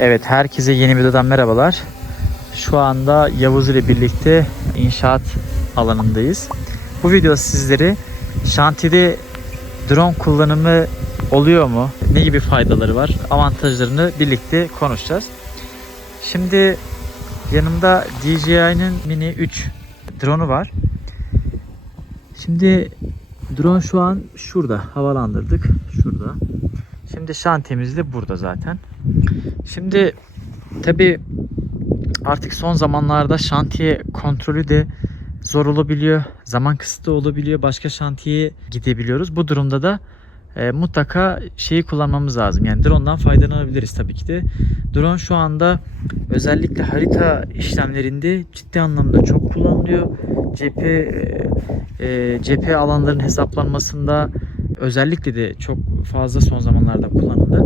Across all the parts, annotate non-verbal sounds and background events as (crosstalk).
Evet herkese yeni videodan merhabalar. Şu anda Yavuz ile birlikte inşaat alanındayız. Bu video sizleri şantiyede drone kullanımı oluyor mu? Ne gibi faydaları var? Avantajlarını birlikte konuşacağız. Şimdi yanımda DJI'nin Mini 3 drone'u var. Şimdi drone şu an şurada havalandırdık. Şurada. Şimdi şantiyemiz de burada zaten. Şimdi tabi artık son zamanlarda şantiye kontrolü de zor olabiliyor. Zaman kısıtlı olabiliyor. Başka şantiyeye gidebiliyoruz. Bu durumda da e, mutlaka şeyi kullanmamız lazım. Yani drone'dan faydalanabiliriz tabii ki de. Drone şu anda özellikle harita işlemlerinde ciddi anlamda çok kullanılıyor. Cephe e, e, cephe alanların hesaplanmasında özellikle de çok fazla son zamanlarda kullanıldı.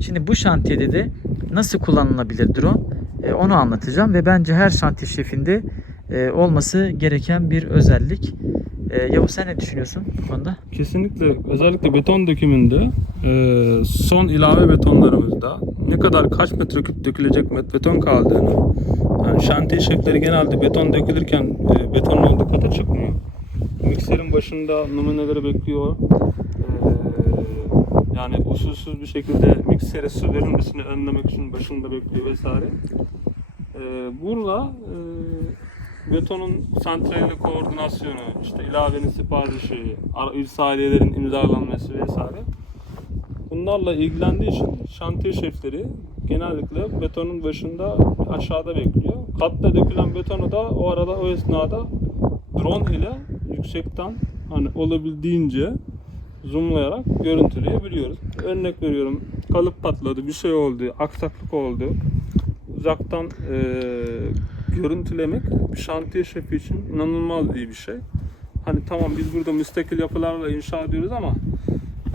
Şimdi bu şantiyede de nasıl kullanılabilir drone e, onu anlatacağım ve bence her şantiye şefinde e, olması gereken bir özellik. E, Yavuz sen ne düşünüyorsun bu konuda? Kesinlikle özellikle beton dökümünde e, son ilave betonlarımızda ne kadar kaç metreküp dökülecek beton kaldığını yani şantiye şefleri genelde beton dökülürken e, betonun dikkate çıkmıyor. Mikserin başında numuneleri bekliyor. Yani usulsüz bir şekilde miksere su verilmesini önlemek için başında bekliyor vesaire. E, burada e, betonun santraliyle koordinasyonu, işte ilavenin siparişi, ar- irsaliyelerin imzalanması vesaire. Bunlarla ilgilendiği için şantiye şefleri genellikle betonun başında aşağıda bekliyor. Katta dökülen betonu da o arada o esnada drone ile yüksekten hani olabildiğince zoomlayarak görüntüleyebiliyoruz. Örnek veriyorum kalıp patladı, bir şey oldu, aksaklık oldu. Uzaktan eee, görüntülemek bir şantiye şefi için inanılmaz iyi bir şey. Hani tamam biz burada müstakil yapılarla inşa ediyoruz ama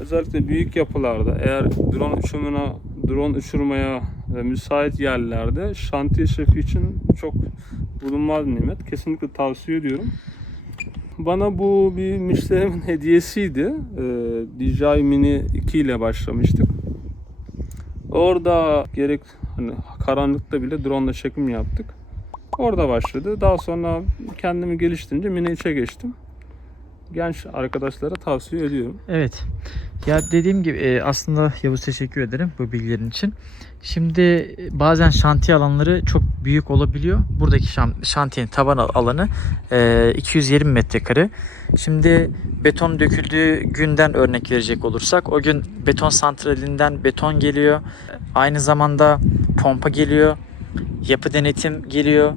özellikle büyük yapılarda eğer drone uçumuna, drone uçurmaya ve müsait yerlerde şantiye şefi için çok bulunmaz nimet. Kesinlikle tavsiye ediyorum. Bana bu bir müşterimin (laughs) hediyesiydi. Ee, DJI Mini 2 ile başlamıştık. Orada gerek hani karanlıkta bile drone ile çekim yaptık. Orada başladı. Daha sonra kendimi geliştirince Mini 3'e geçtim. Genç arkadaşlara tavsiye ediyorum. Evet. Ya dediğim gibi e, aslında Yavuz teşekkür ederim bu bilgilerin için. Şimdi e, bazen şantiye alanları çok büyük olabiliyor. Buradaki şan- şantiyenin taban al- alanı e, 220 metrekare. Şimdi beton döküldüğü günden örnek verecek olursak o gün beton santralinden beton geliyor. Aynı zamanda pompa geliyor. Yapı denetim geliyor.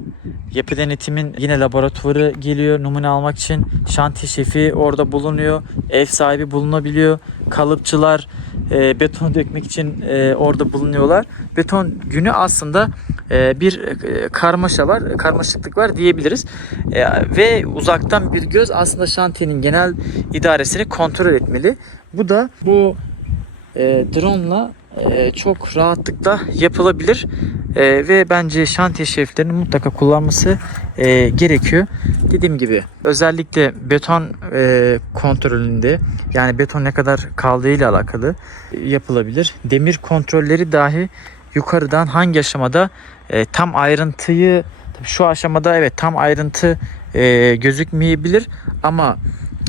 Yapı denetimin yine laboratuvarı geliyor numune almak için. Şantiye şefi orada bulunuyor. Ev sahibi bulunabiliyor. Kalıpçılar e, beton dökmek için e, orada bulunuyorlar. Beton günü aslında e, bir e, karmaşa var, karmaşıklık var diyebiliriz. E, ve uzaktan bir göz aslında şantiyenin genel idaresini kontrol etmeli. Bu da bu e, drone'la e, çok rahatlıkla yapılabilir E, ve bence şantiye şeflerinin mutlaka kullanması e, gerekiyor. Dediğim gibi özellikle beton e, kontrolünde yani beton ne kadar kaldığı ile alakalı e, yapılabilir. Demir kontrolleri dahi yukarıdan hangi aşamada e, tam ayrıntıyı şu aşamada evet tam ayrıntı e, gözükmeyebilir ama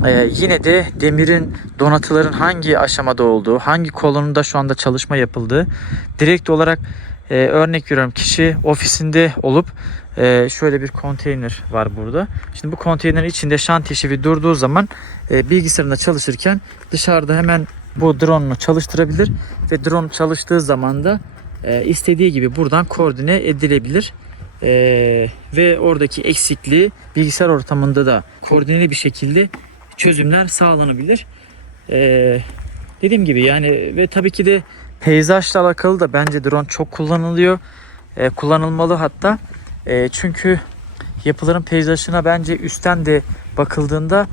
ee, yine de demirin donatıların hangi aşamada olduğu, hangi kolonunda şu anda çalışma yapıldığı direkt olarak e, örnek veriyorum kişi ofisinde olup e, şöyle bir konteyner var burada. Şimdi bu konteynerin içinde şantiye şefi durduğu zaman e, bilgisayarında çalışırken dışarıda hemen bu drone'unu çalıştırabilir ve drone çalıştığı zaman da e, istediği gibi buradan koordine edilebilir. E, ve oradaki eksikliği bilgisayar ortamında da koordineli bir şekilde çözümler sağlanabilir. Ee, dediğim gibi yani ve tabii ki de peyzajla alakalı da bence drone çok kullanılıyor. Ee, kullanılmalı hatta. Ee, çünkü yapıların peyzajına bence üstten de bakıldığında e,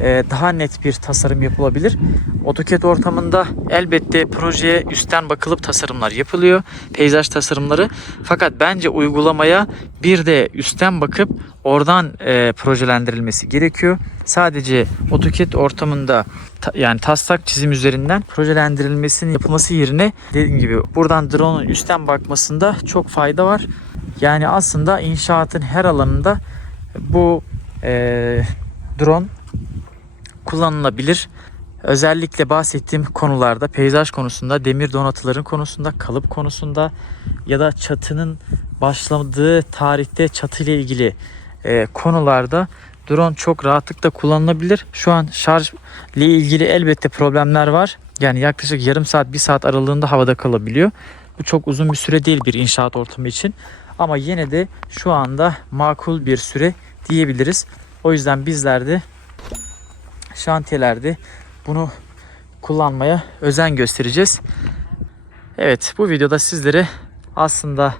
daha net bir tasarım yapılabilir. AutoCAD ortamında elbette projeye üstten bakılıp tasarımlar yapılıyor. Peyzaj tasarımları. Fakat bence uygulamaya bir de üstten bakıp oradan e, projelendirilmesi gerekiyor. Sadece AutoCAD ortamında ta- yani taslak çizim üzerinden projelendirilmesinin yapılması yerine dediğim gibi buradan drone'un üstten bakmasında çok fayda var. Yani aslında inşaatın her alanında bu e, drone kullanılabilir. Özellikle bahsettiğim konularda peyzaj konusunda, demir donatıların konusunda, kalıp konusunda ya da çatının başladığı tarihte çatı ile ilgili e, konularda drone çok rahatlıkla kullanılabilir. Şu an şarj ile ilgili elbette problemler var. Yani yaklaşık yarım saat, bir saat aralığında havada kalabiliyor. Bu çok uzun bir süre değil bir inşaat ortamı için. Ama yine de şu anda makul bir süre diyebiliriz. O yüzden bizler de şantiyelerde bunu kullanmaya özen göstereceğiz. Evet bu videoda sizlere aslında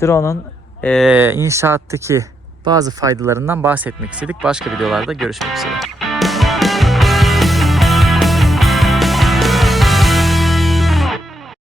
drone'un eee, inşaattaki bazı faydalarından bahsetmek istedik. Başka videolarda görüşmek üzere.